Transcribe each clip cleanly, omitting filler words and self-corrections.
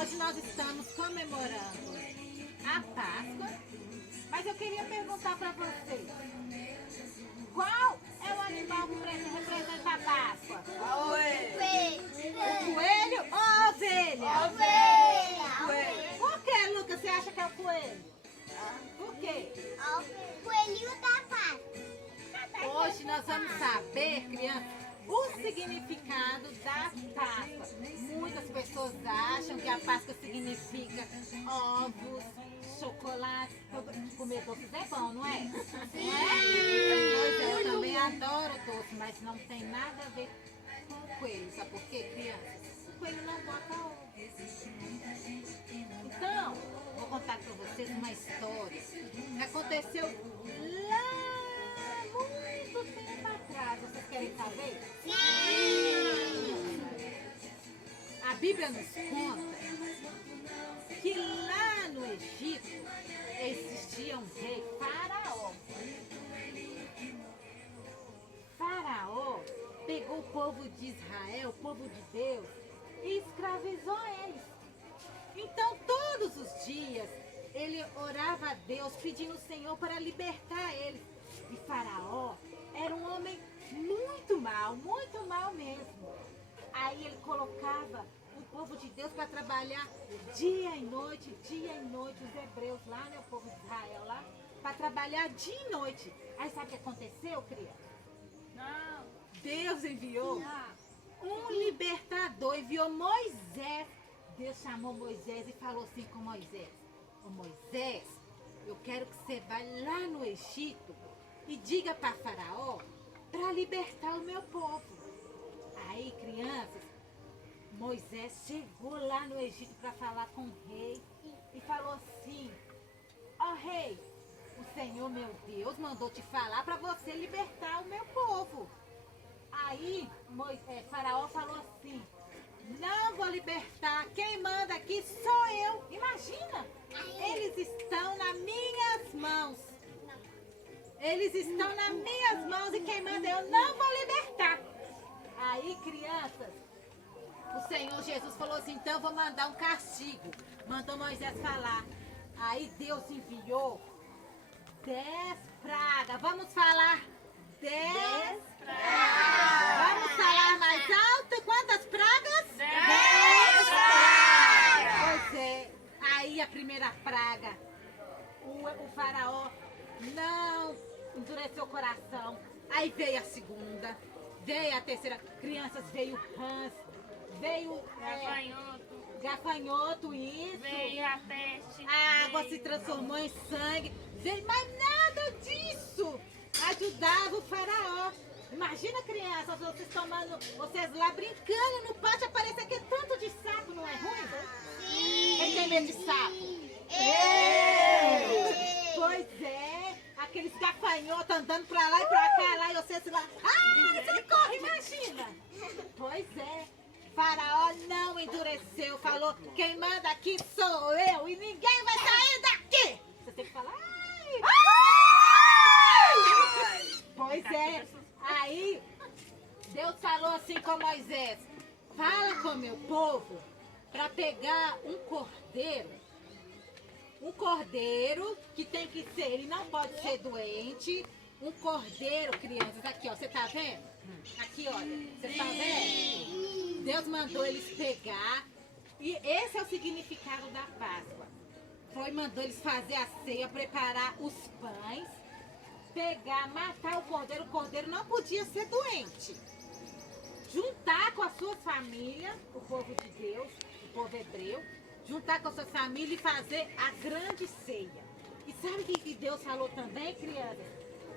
Hoje nós estamos comemorando a Páscoa, mas eu queria perguntar para vocês, qual é o animal que representa a Páscoa? O coelho ou a ovelha? Ovelha. Por que, Lucas, você acha que é o coelho? Por quê? Coelhinho da Páscoa. Hoje nós vamos saber, crianças, o significado da Páscoa. Muitas pessoas acham que a Páscoa significa ovos, chocolate. Comer doces é bom, não é? Não é? Pois é, eu também adoro doce, mas não tem nada a ver com o coelho. Sabe por quê, crianças? O coelho não bota ovos. Então, vou contar para vocês uma história que aconteceu lá muito tempo atrás. Vocês querem saber? A Bíblia nos conta que lá no Egito existia um rei, Faraó. Faraó pegou o povo de Israel, o povo de Deus, e escravizou eles. Então, todos os dias, ele orava a Deus, pedindo ao Senhor para libertar eles. E Faraó era um homem muito mal mesmo. Aí ele colocava o povo de Deus para trabalhar dia e noite, os hebreus lá, né, o povo de Israel lá, para trabalhar dia e noite. Aí sabe o que aconteceu, criança? Não. Deus enviou um libertador, enviou Moisés. Deus chamou Moisés e falou assim com Moisés: ô Moisés, eu quero que você vá lá no Egito e diga para Faraó para libertar o meu povo. Aí, crianças, Moisés chegou lá no Egito para falar com o rei e falou assim: ó rei, o Senhor meu Deus mandou te falar para você libertar o meu povo. Aí Faraó falou assim: não vou libertar, quem manda aqui sou eu. Imagina, eles estão nas minhas mãos. Eles estão nas minhas mãos e quem manda eu não vou libertar. Aí, crianças, o Senhor Jesus falou assim: então eu vou mandar um castigo. Mandou Moisés falar. Aí Deus enviou 10 pragas. Vamos falar 10 pragas. Vamos falar mais alto? Quantas pragas? 10 pragas. Pois é. Aí a primeira praga, o Faraó não endureceu o coração. Aí veio a segunda, veio a terceira. Crianças, veio rãs, veio gafanhoto, isso. Veio a peste. A água se transformou em sangue. Veio, mas nada disso ajudava o Faraó. Imagina, crianças, vocês tomando, vocês lá brincando no pátio, aparece aquele tanto de sapo, não é ruim? Sim. Quem tem medo de sapo? Pois é, aqueles gafanhotos andando pra lá e pra cá, lá, e vocês lá. Ah, você corre, imagina! Pois é, Faraó não endureceu, falou: quem manda aqui sou eu e ninguém vai sair daqui! Você tem que falar: ai! Pois é, aí Deus falou assim com Moisés: fala com meu povo para pegar um cordeiro que tem que ser, ele não pode ser doente. Um cordeiro, crianças, aqui ó, você tá vendo? Aqui olha, você tá vendo? Deus mandou eles pegar, e esse é o significado da Páscoa. Mandou eles fazer a ceia, preparar os pães, pegar, matar o cordeiro não podia ser doente. Juntar com as suas famílias, o povo de Deus, o povo hebreu, juntar com as suas famílias e fazer a grande ceia. E sabe o que Deus falou também, crianças?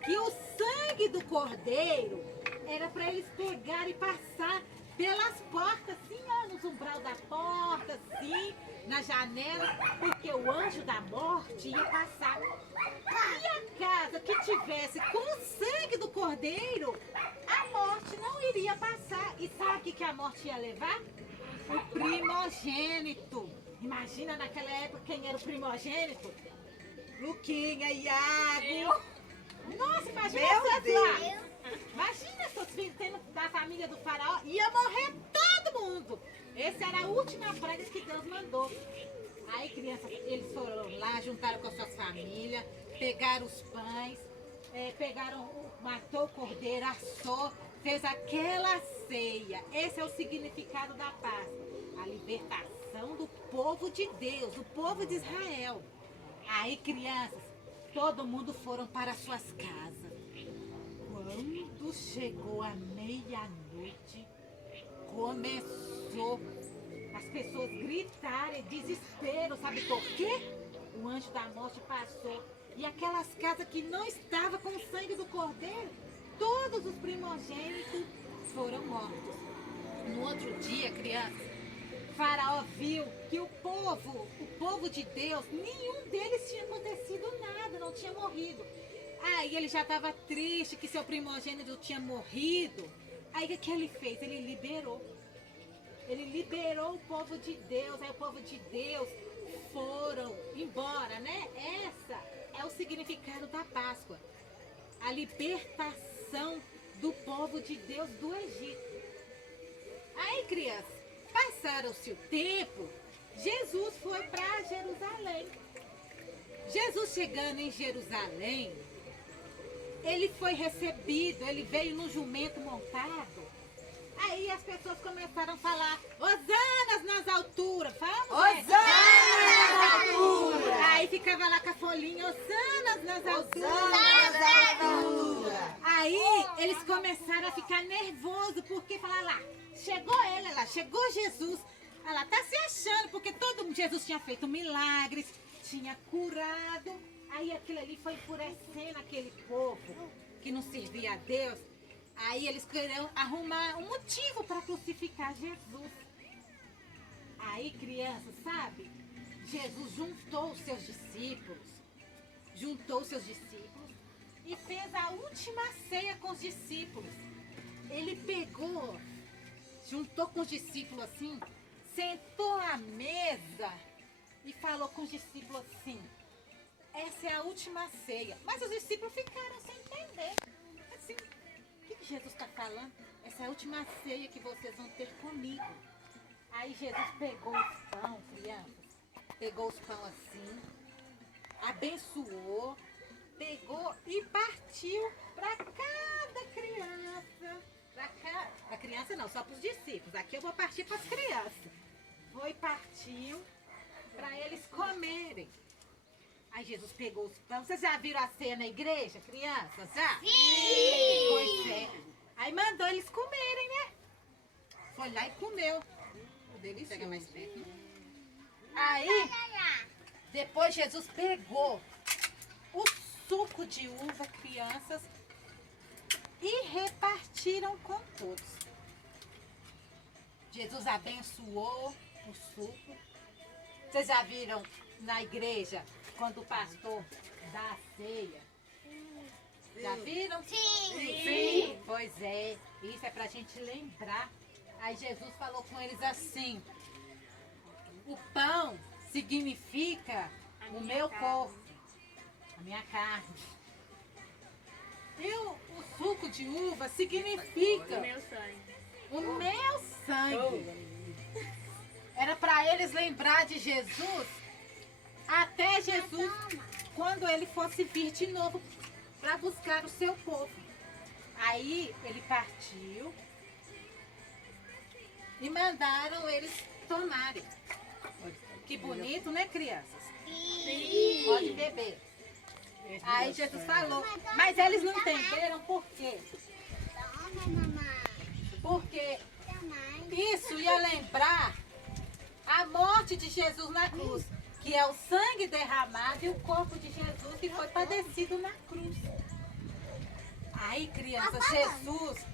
Que o sangue do cordeiro era para eles pegarem e passar pelas portas, assim, ó, nos umbral da porta, assim, na janela, porque o anjo da morte ia passar. E a casa que tivesse com o sangue do cordeiro, a morte não iria passar. E sabe o que a morte ia levar? O primogênito. Imagina naquela época quem era o primogênito? Luquinha, Iago. Nossa, imagina vocês lá. Imagina seus filhos tendo da família do Faraó. Ia morrer todo mundo. Essa era a última praga que Deus mandou. Aí, crianças, eles foram lá, juntaram com as suas famílias, pegaram os pães, matou o cordeiro, assou, fez aquela ceia. Esse é o significado da Páscoa. A libertação do povo de Deus, do povo de Israel. Aí, crianças, todo mundo foram para suas casas. Quando chegou a meia-noite, começou as pessoas gritarem, desespero, sabe por quê? O anjo da morte passou. E aquelas casas que não estavam com o sangue do cordeiro, todos os primogênitos foram mortos. No outro dia, crianças, Faraó viu que o povo de Deus, nenhum deles tinha acontecido nada, não tinha morrido. Aí ele já estava triste que seu primogênito tinha morrido. Aí o que ele fez? Ele liberou. Ele liberou o povo de Deus. Aí o povo de Deus foram embora, né? Essa é o significado da Páscoa. A libertação do povo de Deus do Egito. Aí, crianças, passaram-se o tempo, Jesus foi para Jerusalém. Jesus chegando em Jerusalém, ele foi recebido, ele veio no jumento montado. Aí as pessoas começaram a falar, Hosanas nas alturas. Vamos, Hosanas nas alturas. Aí ficava lá com a folhinha, Hosanas nas alturas. Hosanas nas alturas. Aí eles começaram a ficar nervosos, porque falaram lá, chegou ele lá, chegou Jesus. Ela tá se achando, porque Jesus tinha feito milagres, tinha curado. Aí aquilo ali foi enfurecendo aquele povo que não servia a Deus. Aí eles queriam arrumar um motivo para crucificar Jesus. Aí, crianças, sabe? Jesus juntou os seus discípulos e fez a última ceia com os discípulos. Ele pegou, juntou com os discípulos assim, sentou à mesa e falou com os discípulos assim, essa é a última ceia. Mas os discípulos ficaram sem entender. Assim, o que Jesus está falando? Essa é a última ceia que vocês vão ter comigo. Aí Jesus pegou os pão, crianças. Pegou os pão assim, abençoou, pegou e partiu para cada criança. Para criança não, só para os discípulos. Aqui eu vou partir para as crianças. Foi e partiu para eles comerem. Aí Jesus pegou os pães. Vocês já viram a ceia na igreja, crianças? Já? Sim! Pois é. Aí mandou eles comerem, né? Foi lá e comeu. Delicioso. Pega mais perto. Aí, depois Jesus pegou o suco de uva, crianças, e repartiram com todos. Jesus abençoou o suco. Vocês já viram na igreja quando o pastor dá a ceia? Já viram? Sim! Pois é, isso é pra gente lembrar. Aí Jesus falou com eles assim, o pão significa o meu corpo, a minha carne. E o suco de uva significa Meu sangue. o meu sangue. Era para eles lembrar de Jesus até Jesus, quando ele fosse vir de novo para buscar o seu povo. Aí ele partiu e mandaram eles tomarem. Que bonito, né, crianças? Sim! Pode beber. Aí Jesus falou, mas eles não entenderam por quê? Toma, mamãe. Porque Mamãe. isso ia lembrar a morte de Jesus na cruz, que é o sangue derramado e o corpo de Jesus que foi padecido na cruz. Aí, crianças, Jesus,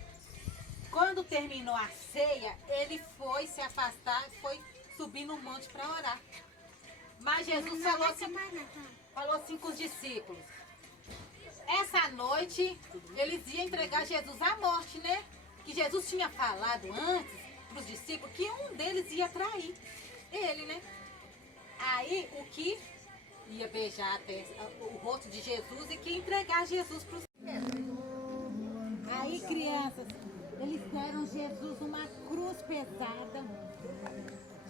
quando terminou a ceia, ele foi se afastar, foi subir no monte para orar. Mas Jesus falou assim com os discípulos. Essa noite, eles iam entregar Jesus à morte, né? Que Jesus tinha falado antes para os discípulos que um deles ia trair ele, né? Aí, o que ia beijar até o rosto de Jesus e que ia entregar Jesus para os... Aí, crianças, Eles deram Jesus uma cruz pesada.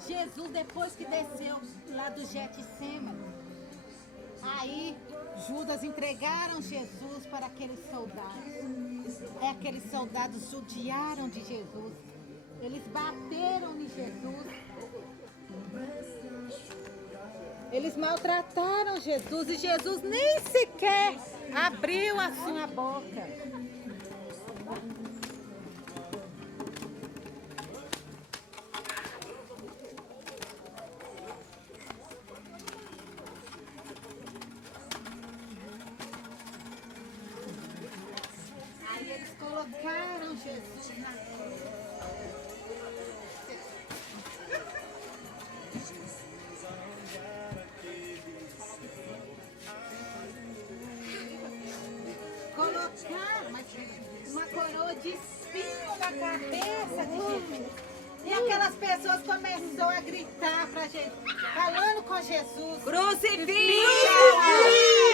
Jesus, depois que desceu lá do Getsemane, aí Judas entregaram Jesus para aqueles soldados. Aqueles soldados judiaram de Jesus. Eles bateram em Jesus. Eles maltrataram Jesus e Jesus nem sequer abriu a sua boca. Aí eles colocaram Jesus na cruz. Colocaram uma coroa de espinho na cabeça de Jesus. E aquelas pessoas começaram a gritar para Jesus, falando com Jesus: Crucifica!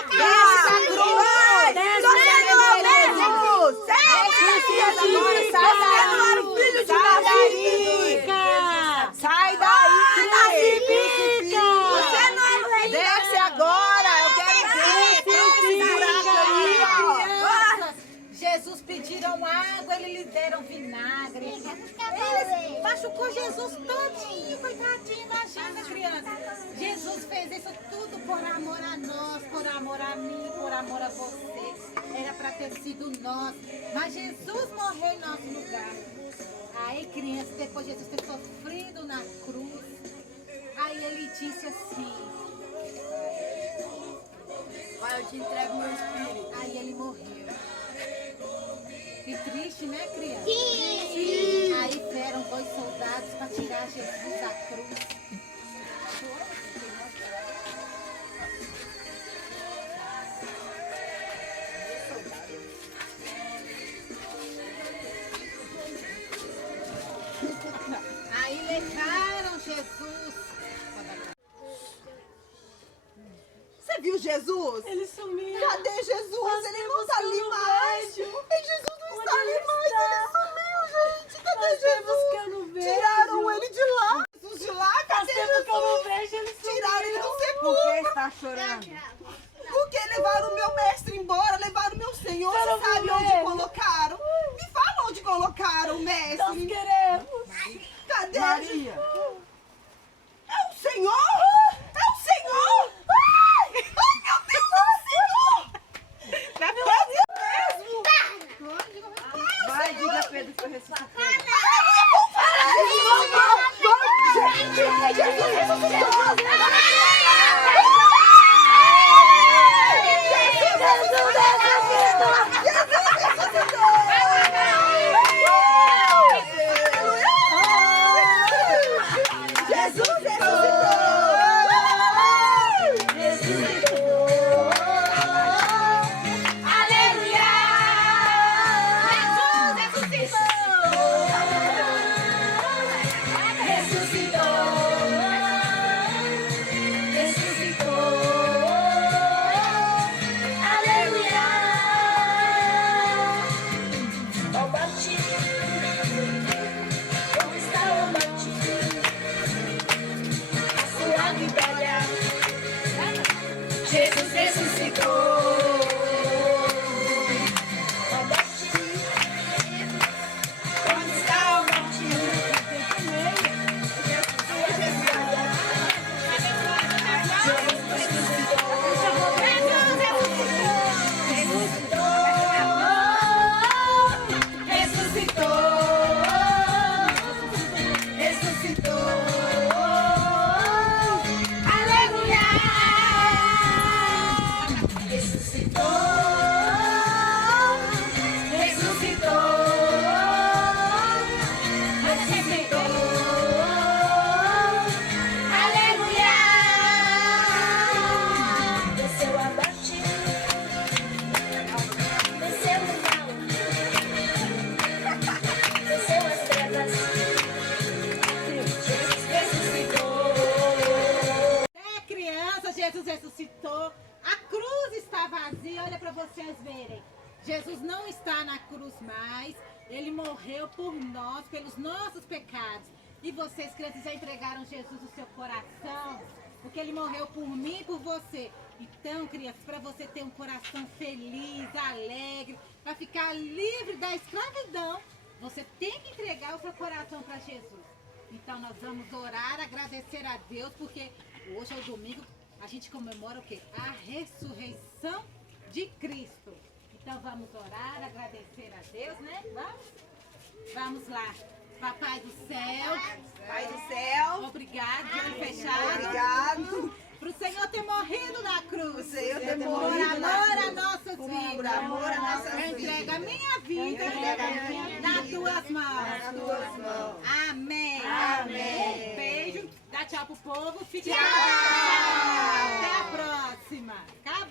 Desce da cruz! Sai daí! Você não é rei! Desce agora! Eu quero ver! Jesus pediram água, eles lhe deram vinagre. Eles machucou Jesus todinho, coitadinho da gente, criança. Jesus fez isso tudo por amor a nós, por amor a mim, por amor a você. Era para ter sido nós, mas Jesus morreu em nosso lugar. Aí, criança, depois de Jesus ter sofrido na cruz, aí ele disse assim: Pai, eu te entrego meu espírito. aí ele morreu. Que triste, né, criança? Sim. Aí vieram 2 soldados para tirar Jesus da cruz. Aí levaram Jesus. Você viu Jesus? Ele sumiu. Cadê Jesus? Ele não tá ali mais. E Jesus não está ali mais. Ele sumiu, gente. Cadê Jesus? Que eu não vejo. Tiraram ele de lá. Jesus de lá? Cadê Tempo que eu não Jesus? vejo, ele sumiu. Tiraram ele do Por que sepulcro. está chorando? Porque levaram o meu mestre embora, levaram o meu Senhor. Eu não Você sabe vi onde ele. colocaram? Me fala onde colocaram o Nós mestre. queremos. Cadê? Maria, É o Senhor? É o Senhor? Ai, meu Deus, é o Senhor! É mesmo? vai, diga a Pedro que eu ressuscitei. Gente, Jesus ressuscitou! Jesus ressuscitou. Onde está o Jesus ressuscitou, a cruz está vazia, olha para vocês verem. Jesus não está na cruz mais, Ele morreu por nós, pelos nossos pecados. E vocês, crianças, já entregaram Jesus no seu coração? Porque ele morreu por mim e por você. Então, crianças, para você ter um coração feliz, alegre, para ficar livre da escravidão, você tem que entregar o seu coração para Jesus. Então, nós vamos orar, agradecer a Deus, porque hoje é o domingo, a gente comemora o quê? A ressurreição de Cristo. Então, vamos orar, agradecer a Deus, né? Vamos? Vamos lá. Papai do céu, Pai do céu, obrigado, de olho fechado. obrigado Para o Senhor ter morrido na cruz. por Senhor ter Por morrido na amor cruz. a nossas vidas. Por amor a nossas Eu entrego a minha vida Eu entrego a minha nas vida tuas mãos. nas tuas mãos. Amém. Amém. Um beijo. Dá tchau pro povo. Fique Tchau. Até a próxima.